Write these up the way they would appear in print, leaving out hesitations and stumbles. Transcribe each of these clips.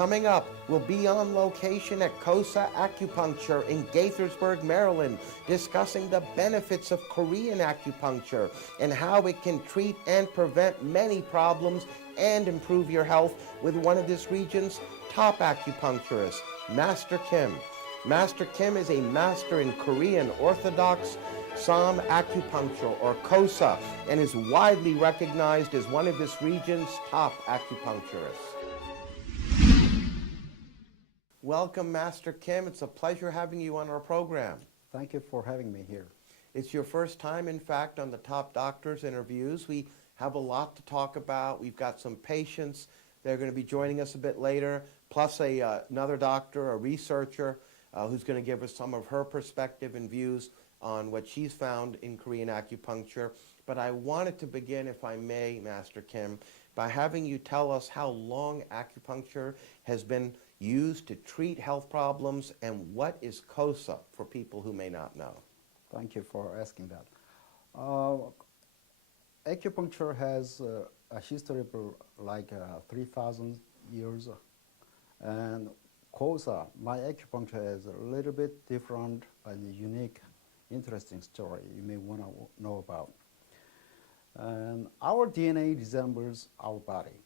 Coming up, we'll be on location at KOSA Acupuncture in Gaithersburg, Maryland, discussing the benefits of Korean acupuncture and how it can treat and prevent many problems and improve your health with one of this region's top acupuncturists, Master Kim. Master Kim is a master in Korean Orthodox Som acupuncture, or KOSA, and is widely recognized as one of this region's top acupuncturists. Welcome, Master Kim. It's a pleasure having you on our program. Thank you for having me here. It's your first time, in fact, on the Top Doctors interviews. We have a lot to talk about. We've got some patients. They're going to be joining us a bit later, plus another doctor, a researcher, who's going to give us some of her perspective and views on what she's found in Korean acupuncture. But I wanted to begin, if I may, Master Kim, by having you tell us how long acupuncture has been used to treat health problems, and what is KOSA for people who may not know. Thank you for asking that. Acupuncture has a history of like 3,000 years, and KOSA, my acupuncture, is a little bit different and unique, interesting story you may want to know about. And our DNA resembles our body.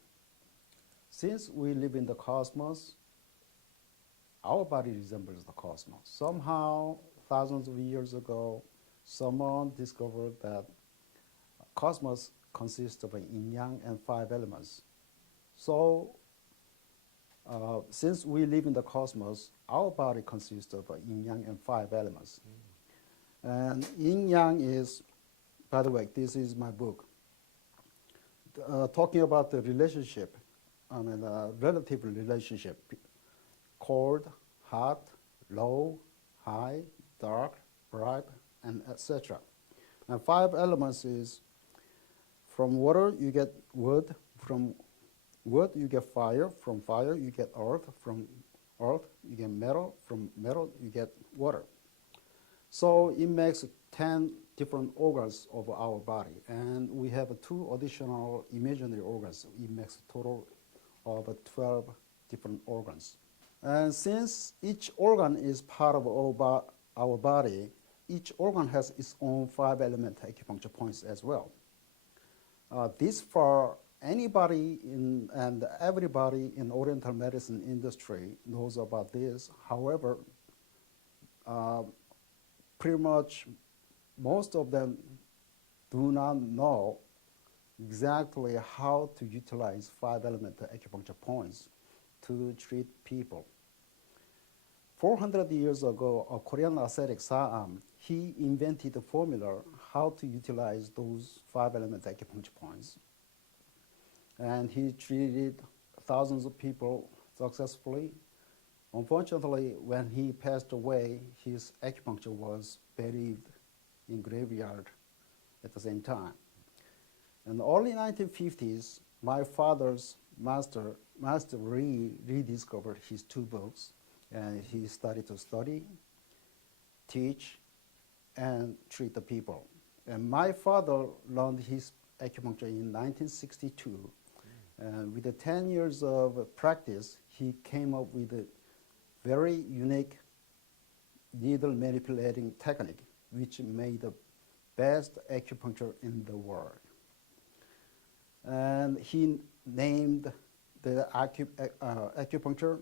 Since we live in the cosmos, our body resembles the cosmos. Somehow, thousands of years ago, someone discovered that cosmos consists of yin-yang and 5 elements. So, since we live in the cosmos, our body consists of yin-yang and 5 elements. And yin-yang is, by the way, this is my book, talking about the relationship, relative relationship. Cold, hot, low, high, dark, bright, and etc. And 5 elements is, from water you get wood, from wood you get fire, from fire you get earth, from earth you get metal, from metal you get water. So it makes 10 different organs of our body, and we have 2 additional imaginary organs. It makes a total of 12 different organs. And since each organ is part of our body, each organ has its own 5-element acupuncture points as well. This for anybody and everybody in Oriental medicine industry knows about this. However, pretty much most of them do not know exactly how to utilize 5-element acupuncture points to treat people. 400 years ago, a Korean ascetic Sa'am, he invented a formula how to utilize those 5-element acupuncture points. And he treated thousands of people successfully. Unfortunately, when he passed away, his acupuncture was buried in graveyard at the same time. In the early 1950s, my father's master rediscovered his 2 books, and he started to study, teach, and treat the people. And my father learned his acupuncture in 1962. And with the 10 years of practice, he came up with a very unique needle manipulating technique, which made the best acupuncture in the world. And he named the acupuncture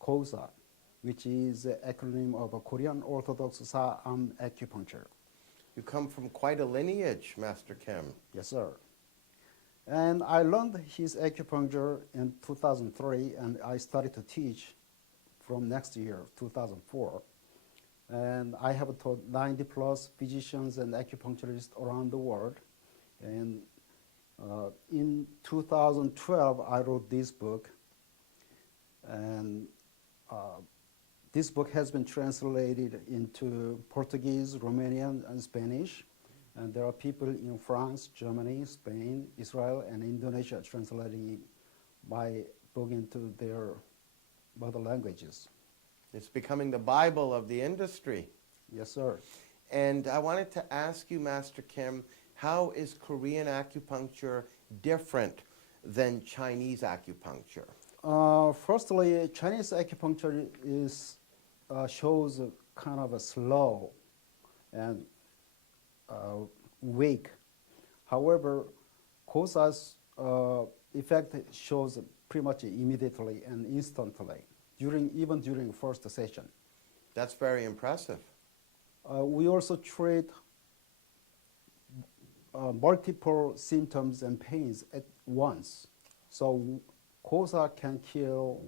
KOSA, which is the acronym of a Korean Orthodox Sa'am acupuncture. You come from quite a lineage, Master Kim. Yes, sir. And I learned his acupuncture in 2003, and I started to teach from next year, 2004. And I have taught 90 plus physicians and acupuncturists around the world. And in 2012, I wrote this book. And this book has been translated into Portuguese, Romanian, and Spanish. And there are people in France, Germany, Spain, Israel, and Indonesia translating my book into their mother languages. It's becoming the Bible of the industry. Yes, sir. And I wanted to ask you, Master Kim, how is Korean acupuncture different than Chinese acupuncture? Firstly, Chinese acupuncture shows a kind of a slow and weak. However, Kosa's effect shows pretty much immediately and instantly, even during first session. That's very impressive. We also treat multiple symptoms and pains at once. So Cosa can kill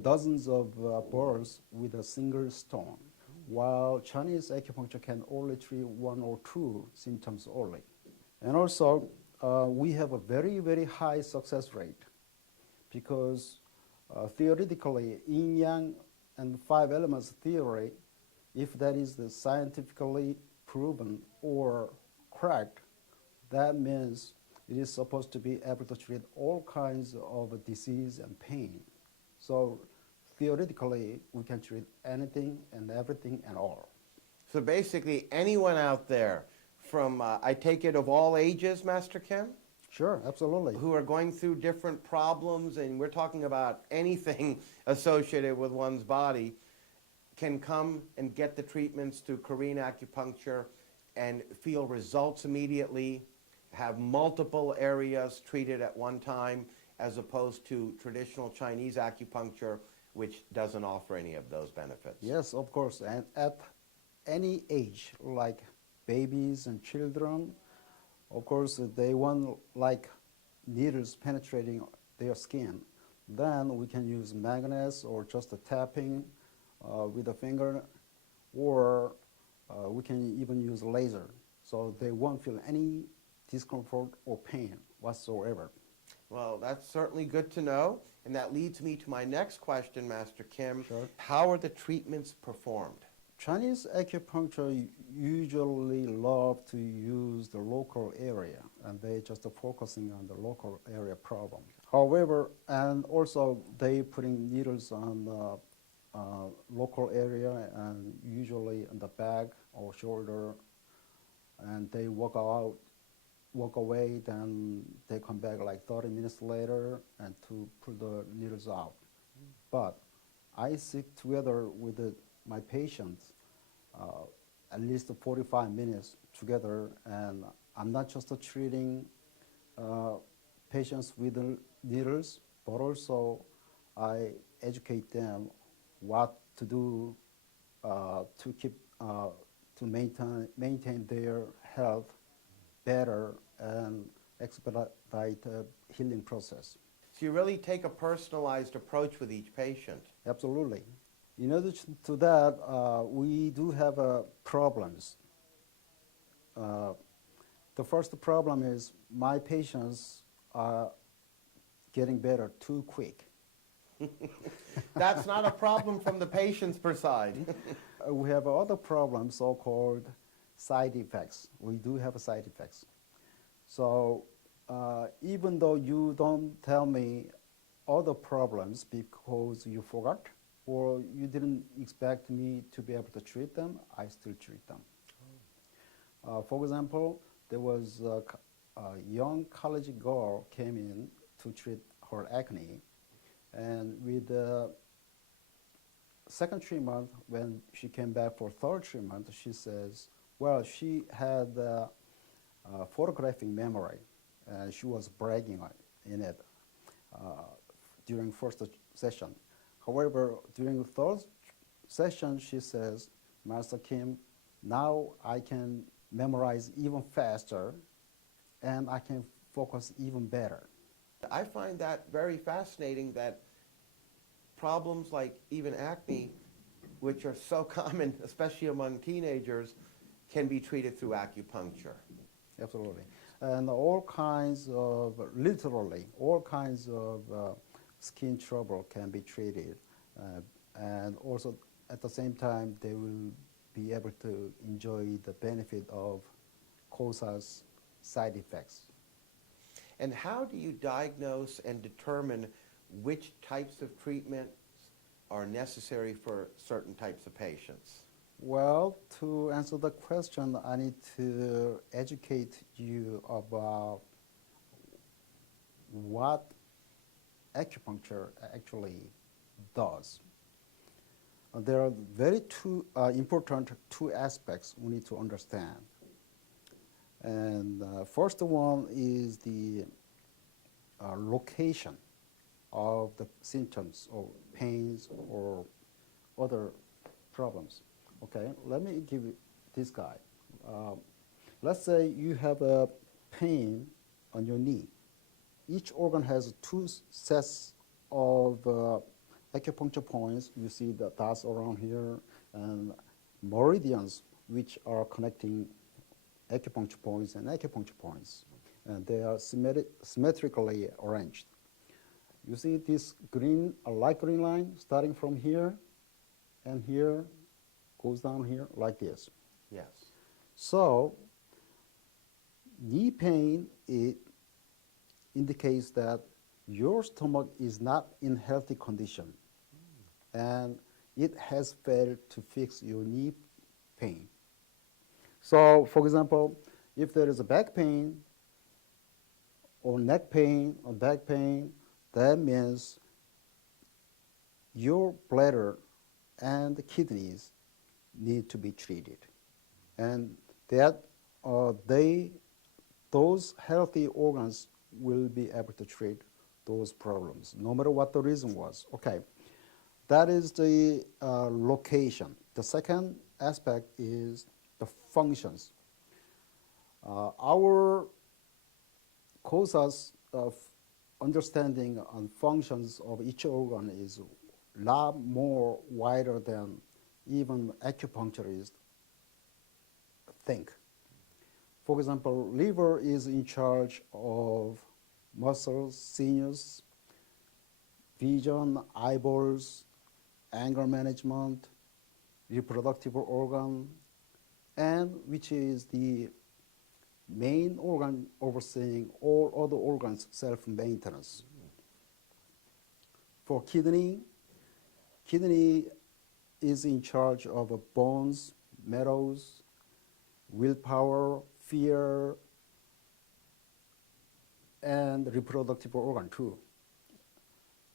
dozens of birds with a single stone, while Chinese acupuncture can only treat one or two symptoms only. And also, we have a very, very high success rate because theoretically, yin-yang and five elements theory, if that is the scientifically proven or correct, that means it is supposed to be able to treat all kinds of disease and pain. So theoretically, we can treat anything and everything and all. So basically, anyone out there from, I take it, of all ages, Master Kim, Sure, absolutely. who are going through different problems, and we're talking about anything associated with one's body, can come and get the treatments through Korean acupuncture and feel results immediately, have multiple areas treated at one time, as opposed to traditional Chinese acupuncture, which doesn't offer any of those benefits. Yes, of course. And at any age, like babies and children, of course, they want like needles penetrating their skin. Then we can use magnets or just a tapping with a finger, or we can even use laser. So they won't feel any discomfort or pain whatsoever. Well, that's certainly good to know. And that leads me to my next question, Master Kim. Sure. How are the treatments performed? Chinese acupuncture usually love to use the local area, and they just focusing on the local area problem. However, and also they putting needles on the local area and usually on the back or shoulder, and they walk away, then they come back like 30 minutes later and to pull the needles out. But I sit together with my patients at least 45 minutes together, and I'm not just treating patients with the needles, but also I educate them what to do to keep to maintain their health better and expedite the healing process. So you really take a personalized approach with each patient. Absolutely. In addition to that, we do have problems. The first problem is my patients are getting better too quick. That's not a problem from the patient's per side. We have other problems, so-called side effects. We do have side effects. So even though you don't tell me other problems because you forgot or you didn't expect me to be able to treat them, I still treat them. For example, there was a young college girl came in to treat her acne, and with the second treatment, when she came back for third treatment, she says, well, she had photographic memory, and she was bragging in it during first session. However, during the third session, she says, Master Kim, now I can memorize even faster, and I can focus even better. I find that very fascinating, that problems like even acne, which are so common, especially among teenagers, can be treated through acupuncture. Absolutely. And all kinds of, literally, all kinds of skin trouble can be treated. And also, at the same time, they will be able to enjoy the benefit of Kosa's side effects. And how do you diagnose and determine which types of treatments are necessary for certain types of patients? Well, to answer the question, I need to educate you about what acupuncture actually does. There are very important two aspects we need to understand. And first one is the location of the symptoms or pains or other problems. Okay, let me give you this guy. Let's say you have a pain on your knee. Each organ has two sets of acupuncture points. You see the dots around here and meridians, which are connecting acupuncture points and acupuncture points. And they are symmetrically arranged. You see this green, a light green line starting from here and here, goes down here like this. Yes. So knee pain, it indicates that your stomach is not in healthy condition and it has failed to fix your knee pain. So, for example, if there is a back pain or neck pain or back pain, that means your bladder and the kidneys need to be treated. And that those healthy organs will be able to treat those problems, no matter what the reason was. Okay, that is the location. The second aspect is the functions. Our COSA's understanding on functions of each organ is a lot more wider than even acupuncturists think. For example, liver is in charge of muscles, sinews, vision, eyeballs, anger management, reproductive organ, and which is the main organ overseeing all other organs' self-maintenance. For kidney is in charge of bones, metals, willpower, fear, and reproductive organ too.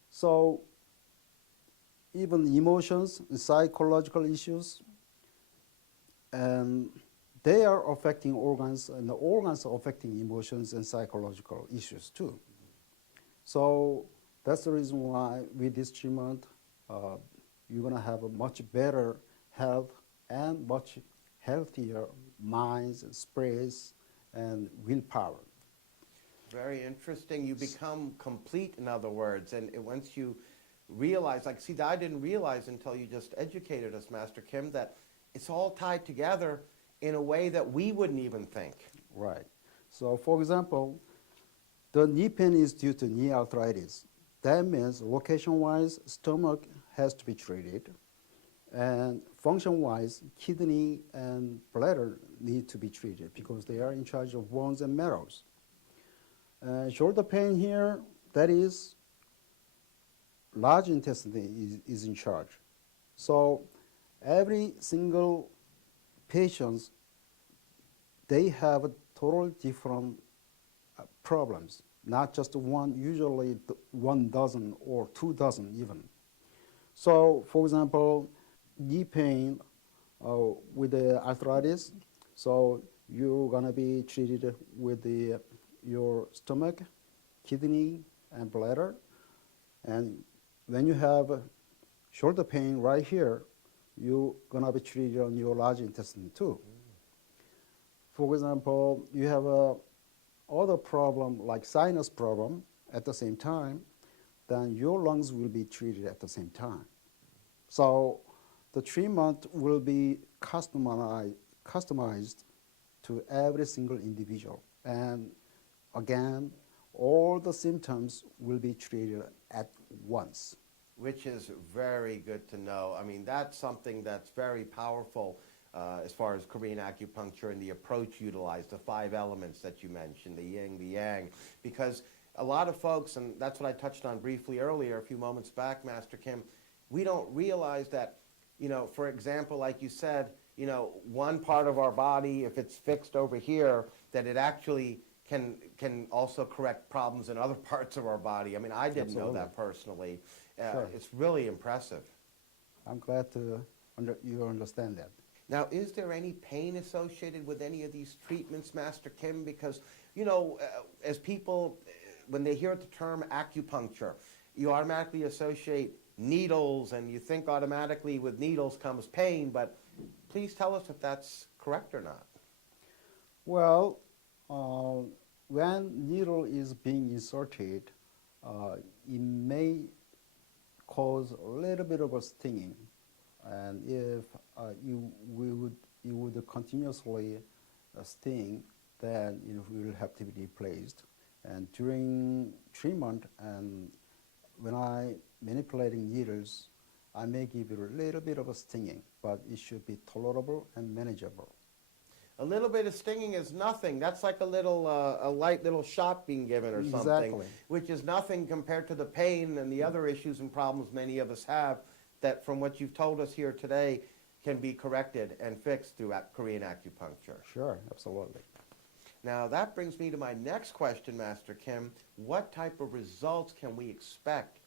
So even emotions, psychological issues, and they are affecting organs, and the organs are affecting emotions and psychological issues too. So that's the reason why with this treatment, you're going to have a much better health and much healthier minds, spirits, and willpower. Very interesting. You become complete, in other words, and once you realize, like, see, I didn't realize until you just educated us, Master Kim, that it's all tied together in a way that we wouldn't even think. Right. So, for example, the knee pain is due to knee arthritis. That means location-wise, stomach has to be treated, and function-wise, kidney and bladder need to be treated because they are in charge of bones and marrows. Shoulder pain here, that is, large intestine is in charge. So every single patient, they have a total different problems, not just one, usually 1 dozen or 2 dozen even. So, for example, knee pain with the arthritis, so you're gonna be treated with your stomach, kidney, and bladder. And when you have shoulder pain right here, you're gonna be treated on your large intestine too. For example, you have a other problem like sinus problem at the same time, then your lungs will be treated at the same time. So the treatment will be customized to every single individual. And again, all the symptoms will be treated at once. Which is very good to know. I mean, that's something that's very powerful as far as Korean acupuncture and the approach utilized, the 5 elements that you mentioned, the yin, the yang, because a lot of folks, and that's what I touched on briefly earlier a few moments back, Master Kim, we don't realize that, you know, for example, like you said, you know, one part of our body, if it's fixed over here, that it actually can also correct problems in other parts of our body. I mean, I didn't know Absolutely. that personally. Sure. It's really impressive. I'm glad you understand that. Now, is there any pain associated with any of these treatments, Master Kim? Because, you know, as people, when they hear the term acupuncture, you automatically associate needles, and you think automatically with needles comes pain, but please tell us if that's correct or not. Well, when needle is being inserted, it may cause a little bit of a stinging, and if you would continuously sting, then it will have to be replaced. And during treatment, and when I manipulating needles, I may give it a little bit of a stinging, but it should be tolerable and manageable. A little bit of stinging is nothing. That's like a little, a light little shot being given or something, Exactly. which is nothing compared to the pain and the other issues and problems many of us have that, from what you've told us here today, can be corrected and fixed through Korean acupuncture. Sure, absolutely. Now, that brings me to my next question, Master Kim. What type of results can we expect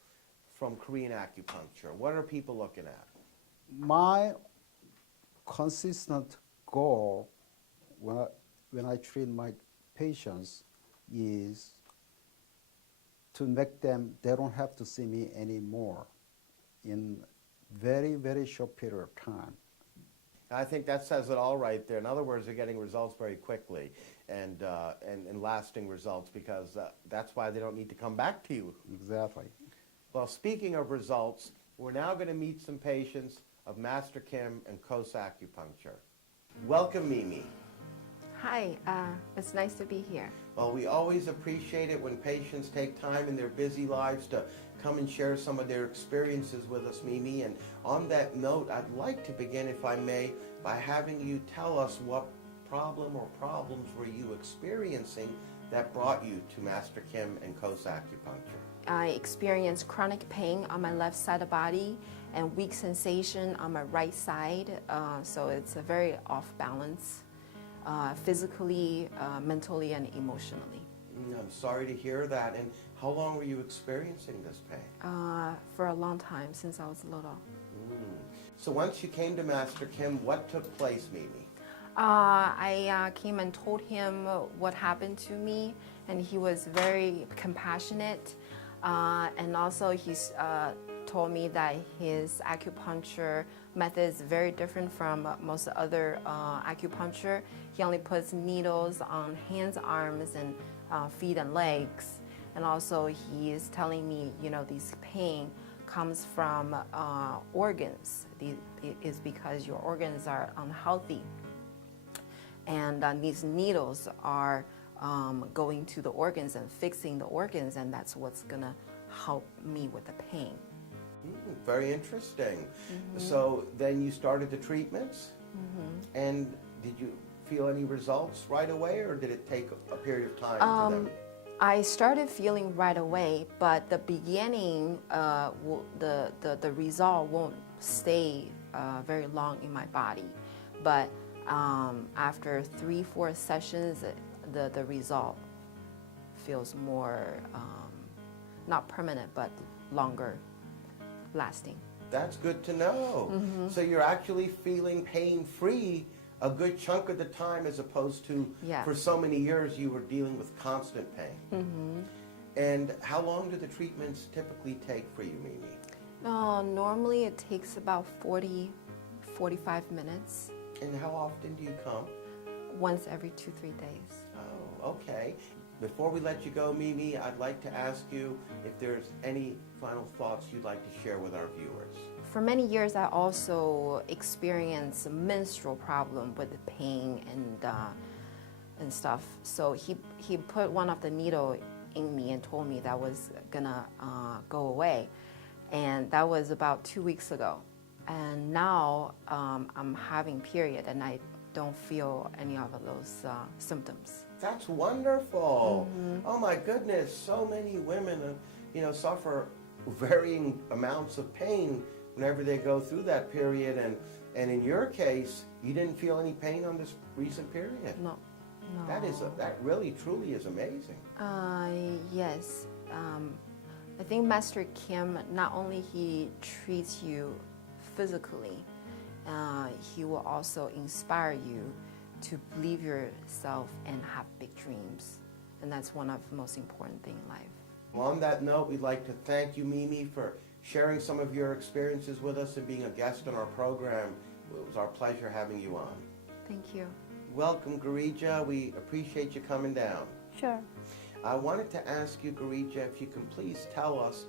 from Korean acupuncture? What are people looking at? My consistent goal when I treat my patients is to make them, they don't have to see me anymore in very, very short period of time. I think that says it all right there. In other words, they're getting results very quickly and lasting results, because that's why they don't need to come back to you. Exactly. Well, speaking of results, we're now going to meet some patients of Master Kim and KOSA Acupuncture. Welcome, Mimi. Hi, it's nice to be here. Well, we always appreciate it when patients take time in their busy lives to come and share some of their experiences with us, Mimi. And on that note, I'd like to begin, if I may, by having you tell us what problem or problems were you experiencing that brought you to Master Kim and KOSA Acupuncture. I experienced chronic pain on my left side of the body and weak sensation on my right side, so it's a very off balance, physically, mentally, and emotionally. I'm sorry to hear that. And how long were you experiencing this pain? For a long time, since I was little. So once you came to Master Kim, what took place, Mimi? I came and told him what happened to me, and he was very compassionate. And also he's told me that his acupuncture method is very different from most other acupuncture. He only puts needles on hands, arms, and feet and legs. And also he is telling me, you know, this pain comes from organs. It is because your organs are unhealthy. And these needles are going to the organs and fixing the organs, and that's what's gonna help me with the pain. Very interesting. So then you started the treatments, and did you feel any results right away, or did it take a period of time for them? I started feeling right away, but the beginning, the result won't stay very long in my body. But after 3-4 sessions, the result feels more, not permanent, but longer lasting. That's good to know. So you're actually feeling pain-free a good chunk of the time, as opposed to for so many years you were dealing with constant pain. And how long do the treatments typically take for you, Mimi? Normally it takes about 40-45 minutes. And how often do you come? Once every 2-3 days. Oh, okay. Before we let you go, Mimi, I'd like to ask you if there's any final thoughts you'd like to share with our viewers. For many years, I also experienced a menstrual problem with the pain and stuff. So he put one of the needle in me and told me that was gonna go away. And that was about 2 weeks ago. And now I'm having period, and I don't feel any of those symptoms. That's wonderful. Oh my goodness, so many women, suffer varying amounts of pain whenever they go through that period. And in your case, you didn't feel any pain on this recent period. No. No. That really truly is amazing. Yes. I think Master Kim, not only he treats you physically, he will also inspire you to believe yourself and have big dreams. And that's one of the most important things in life. Well, on that note, we'd like to thank you, Mimi, for sharing some of your experiences with us and being a guest on our program. It was our pleasure having you on. Thank you. Welcome, Garita. We appreciate you coming down. Sure. I wanted to ask you, Garita, if you can please tell us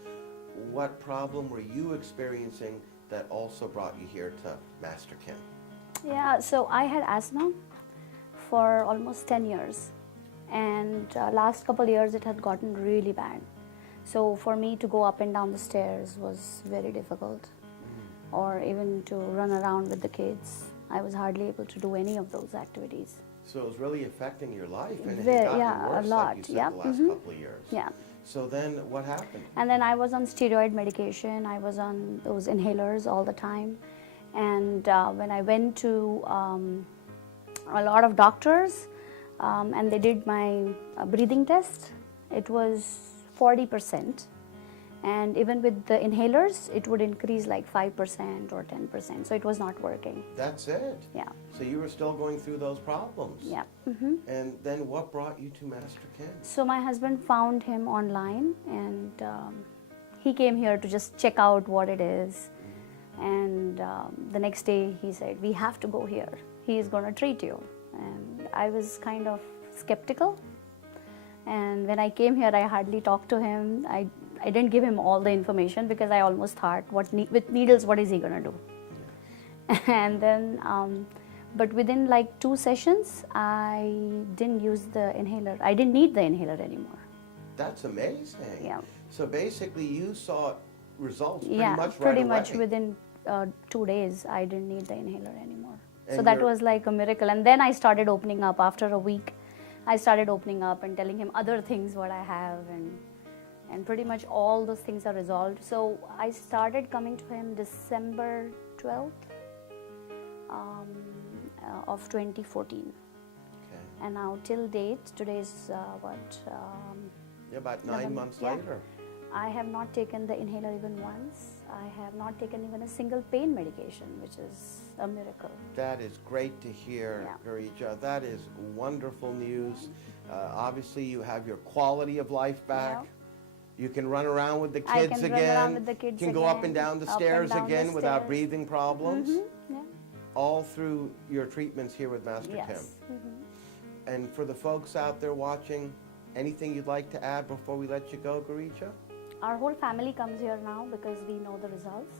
what problem were you experiencing that also brought you here to Master Kim? Yeah, so I had asthma for almost 10 years. And last couple years it had gotten really bad. So for me to go up and down the stairs was very difficult. Or even to run around with the kids. I was hardly able to do any of those activities. So it was really affecting your life, and it Very- had gotten yeah, a worse, lot, like you said, yeah, the last couple of years. Yeah. So then what happened? And then I was on steroid medication. I was on those inhalers all the time. And when I went to a lot of doctors and they did my breathing test, it was 40%. And even with the inhalers, it would increase like 5% or 10%. So it was not working. That's it? Yeah. So you were still going through those problems? Yeah. And then what brought you to Master Kim? So my husband found him online, and he came here to just check out what it is. And the next day he said, "We have to go here. He is going to treat you." And I was kind of skeptical. And when I came here, I hardly talked to him. I didn't give him all the information because I almost thought, with needles, what is he going to do? And then, but within like 2 sessions, I didn't use the inhaler. I didn't need the inhaler anymore. That's amazing. Yeah. So basically you saw results pretty Yeah, much right pretty away. much within 2 days, I didn't need the inhaler anymore. So And that you're- was like a miracle. And then I started opening up after a week. I started opening up and telling him other things what I have, and pretty much all those things are resolved. So I started coming to him December 12th of 2014. Okay. And now till date, today is Yeah, about 9 11, months yeah. later. I have not taken the inhaler even once. I have not taken even a single pain medication, which is a miracle. That is great to hear, Yeah. Garita. That is wonderful news. Obviously, you have your quality of life back. Yeah. You can run around with the I kids can again. run around with the kids You can go up again, and down the up and stairs down the again without stairs. breathing problems. Yeah. All through your treatments here with Master Kim. Yes. And for the folks out there watching, anything you'd like to add before we let you go, Garita? Our whole family comes here now because we know the results.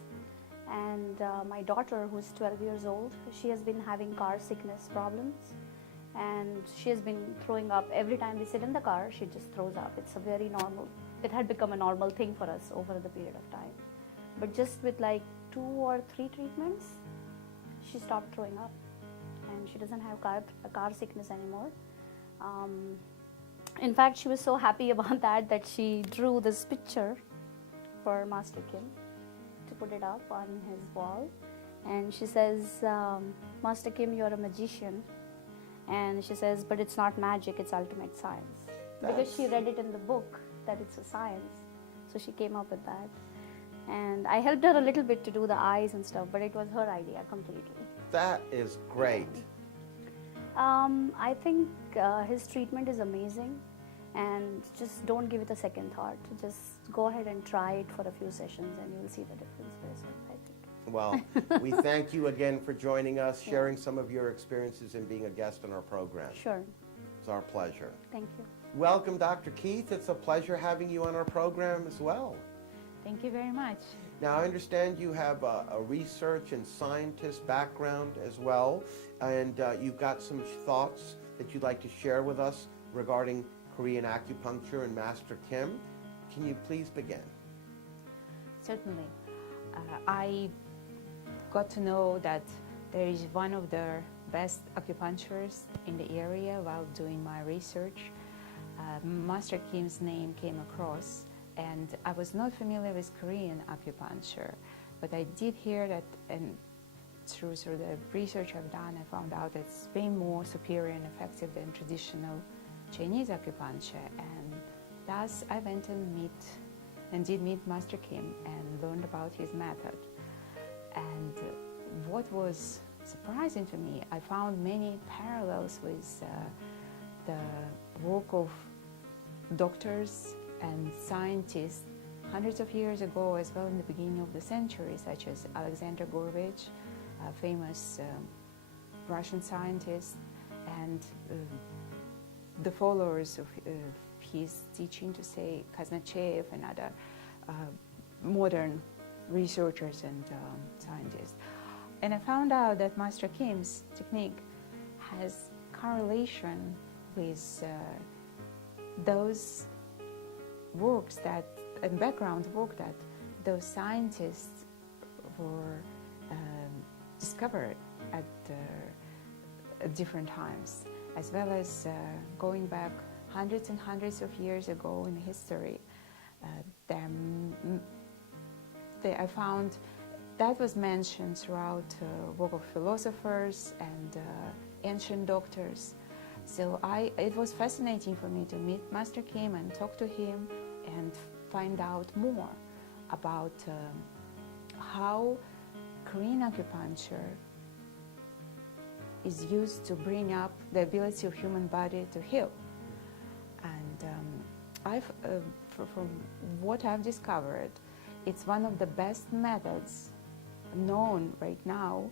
And my daughter, who's 12 years old, she has been having car sickness problems. And she has been throwing up. Every time we sit in the car, she just throws up. It's a very normal, it had become a normal thing for us over the period of time. But just with like 2 or 3 treatments, she stopped throwing up. And she doesn't have car sickness anymore. In fact, she was so happy about that she drew this picture for Master Kim to put it up on his wall. And she says, "Master Kim, you're a magician." And she says, "But it's not magic, it's ultimate science." Because she read it in the book that it's a science. So she came up with that. And I helped her a little bit to do the eyes and stuff, but it was her idea completely. That is great. I think his treatment is amazing, and just don't give it a second thought. Just go ahead and try it for a few sessions and you'll see the difference very soon, I think. Well, we thank you again for joining us, sharing some of your experiences and being a guest on our program. Sure. It's our pleasure. Thank you. Welcome, Dr. Keith. It's a pleasure having you on our program as well. Thank you very much. Now, I understand you have a research and scientist background as well, and you've got some thoughts that you'd like to share with us regarding Korean acupuncture and Master Kim. Can you please begin? Certainly. I got to know that there is one of the best acupuncturists in the area while doing my research. Master Kim's name came across, and I was not familiar with Korean acupuncture, but I did hear that through the research I've done, I found out it's way more superior and effective than traditional Chinese acupuncture. And thus I went and did meet Master Kim and learned about his method. And what was surprising to me, I found many parallels with the work of doctors and scientists hundreds of years ago, as well in the beginning of the century, such as Alexander Gorovich, a famous Russian scientist, and the followers of his teaching, to say Kazanachev and other modern researchers and scientists. And I found out that Master Kim's technique has correlation with those works and background work that those scientists were discovered at different times, as well as going back hundreds and hundreds of years ago in history. I found that was mentioned throughout work of philosophers and ancient doctors. So it was fascinating for me to meet Master Kim and talk to him and find out more about how Korean acupuncture is used to bring up the ability of human body to heal. And from what I've discovered, it's one of the best methods known right now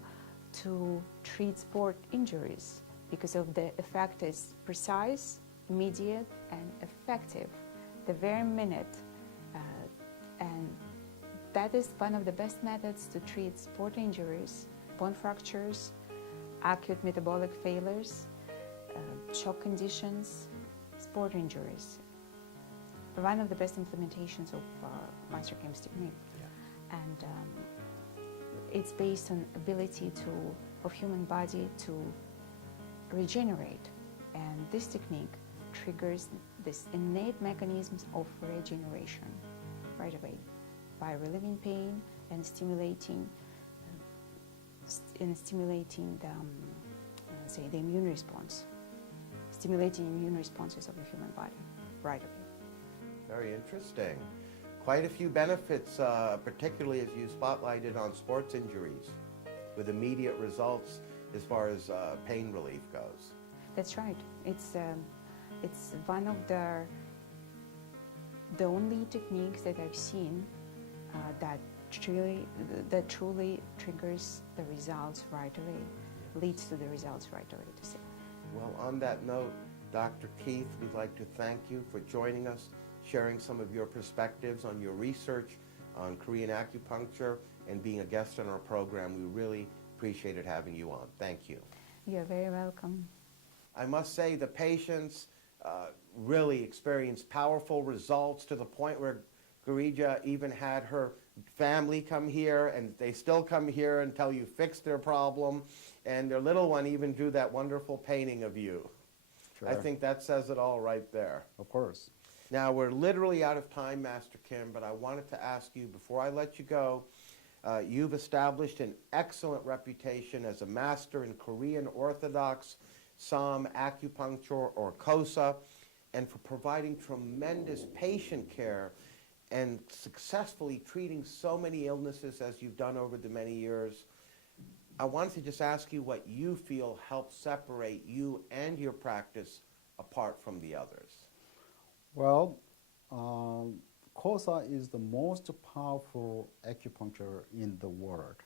to treat sport injuries, because of the effect is precise, immediate, and effective the very minute. And that is one of the best methods to treat sport injuries, bone fractures, acute metabolic failures, shock conditions, sport injuries. One of the best implementations of Master Kim's technique. Yeah. And it's based on ability of human body to regenerate. And this technique triggers this innate mechanisms of regeneration right away by relieving pain and stimulating the immune response, stimulating immune responses of the human body right away. Very interesting. Quite a few benefits, particularly as you spotlighted on sports injuries, with immediate results as far as pain relief goes. That's right. It's one of the only techniques that I've seen that truly triggers the results right away, leads to the results right away, to say. Well, on that note, Dr. Keith, we'd like to thank you for joining us, sharing some of your perspectives on your research on Korean acupuncture and being a guest on our program. We really appreciated having you on. Thank you. You're very welcome. I must say the patients really experienced powerful results, to the point where Garita even had her family come here, and they still come here until you fix their problem. And their little one even drew that wonderful painting of you. Sure. I think that says it all right there. Of course. Now, we're literally out of time, Master Kim, but I wanted to ask you, before I let you go, you've established an excellent reputation as a master in Korean Orthodox Som acupuncture, or KOSA, and for providing tremendous patient care and successfully treating so many illnesses as you've done over the many years. I wanted to just ask you what you feel helps separate you and your practice apart from the others. Well, KOSA is the most powerful acupuncture in the world,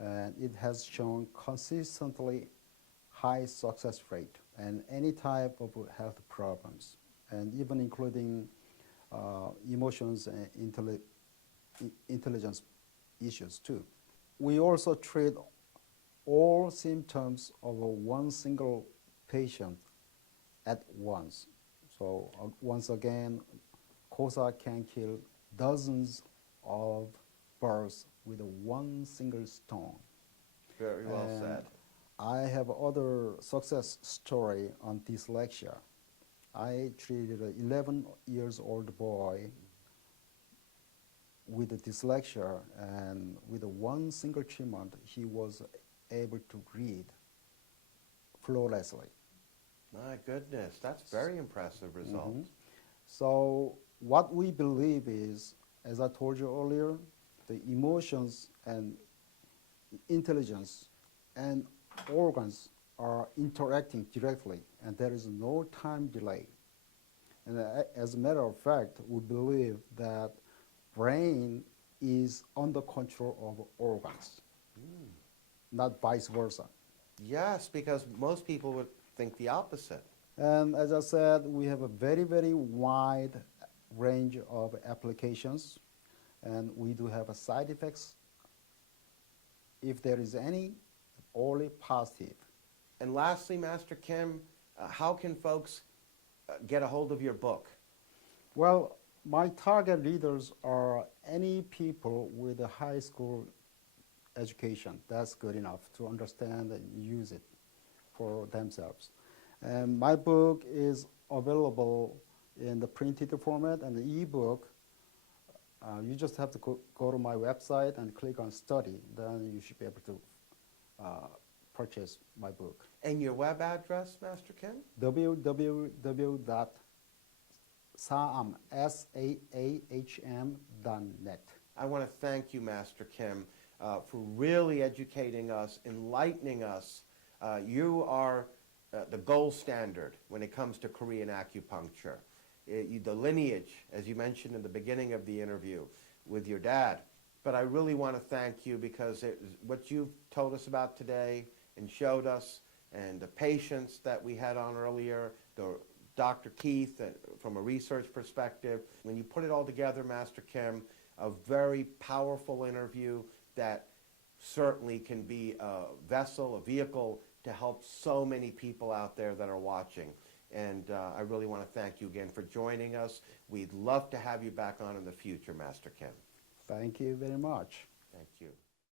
and it has shown consistently high success rate and any type of health problems, and even including emotions and intelligence issues too. We also treat all symptoms of one single patient at once. So once again, KOSA can kill dozens of birds with one single stone. Very well said. I have other success story on dyslexia. I treated an 11-year-old boy with dyslexia, and with one single treatment, he was able to read flawlessly. My goodness, that's very impressive result. So what we believe is, as I told you earlier, the emotions and intelligence and organs are interacting directly, and there is no time delay. And as a matter of fact, we believe that brain is under control of organs, not vice versa. Yes, because most people would think the opposite. And as I said, we have a very, very wide range of applications, and we do have a side effects. If there is any, only positive. And lastly, Master Kim, how can folks get a hold of your book? Well, my target readers are any people with a high school education. That's good enough to understand and use it for themselves. And my book is available in the printed format and the ebook. You just have to go to my website and click on study. Then you should be able to purchase my book. And your web address, Master Kim? www.saahm.net. I want to thank you, Master Kim, for really educating us, enlightening us. You are the gold standard when it comes to Korean acupuncture. The lineage, as you mentioned in the beginning of the interview, with your dad. But I really want to thank you because what you've told us about today and showed us, and the patients that we had on earlier, Dr. Keith, from a research perspective, when you put it all together, Master Kim, a very powerful interview that certainly can be a vessel, a vehicle to help so many people out there that are watching. And I really want to thank you again for joining us. We'd love to have you back on in the future, Master Kim. Thank you very much. Thank you.